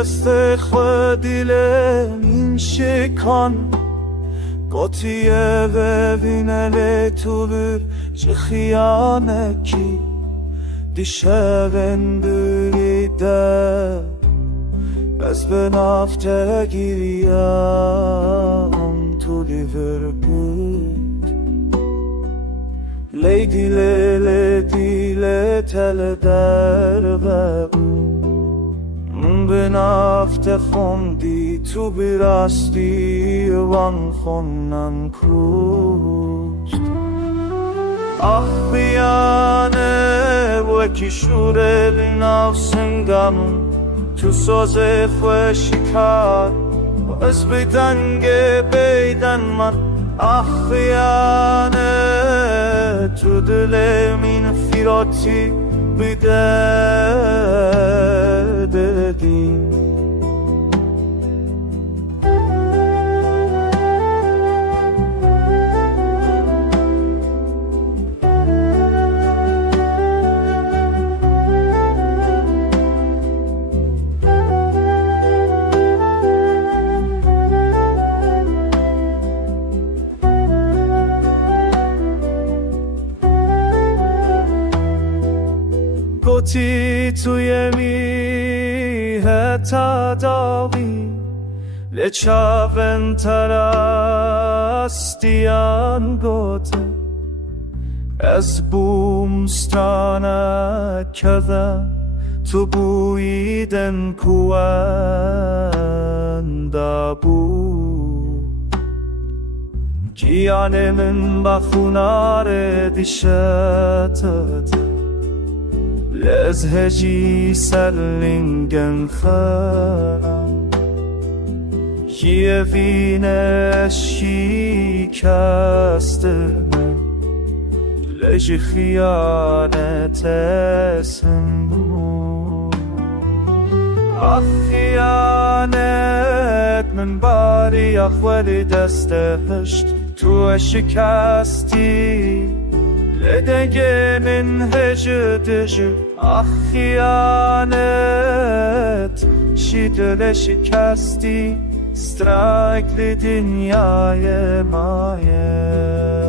استخوه dilim این شکان قطیه و وینل تو بر چه خیانه کی دیشه بندریده بس به نفته گیریم تو لیورپول لیدی لیدی تل در و به نفته خوندی تو براستی وان خونن کروست آخ بیانه وکی شوره لیناو سنگمون تو ساز خوشیکار و از بیدنگه بیدن من آخ بیانه تو دلم این فیراتی بیده دردی گوتی توی میه تداوی لچاون ترستیان گوته از بومستانه کده تو بویدن کوانده بود کیانه من بخونار دیشتت از هجی سرلینگن خرم یه وینش شکسته لج خیانت اسم بود آخ خیانت من باری اخوال دست هشت تو شکستی لدگه من هجدش آخ خیانت شی دل شکستی استراک لدنیای مایه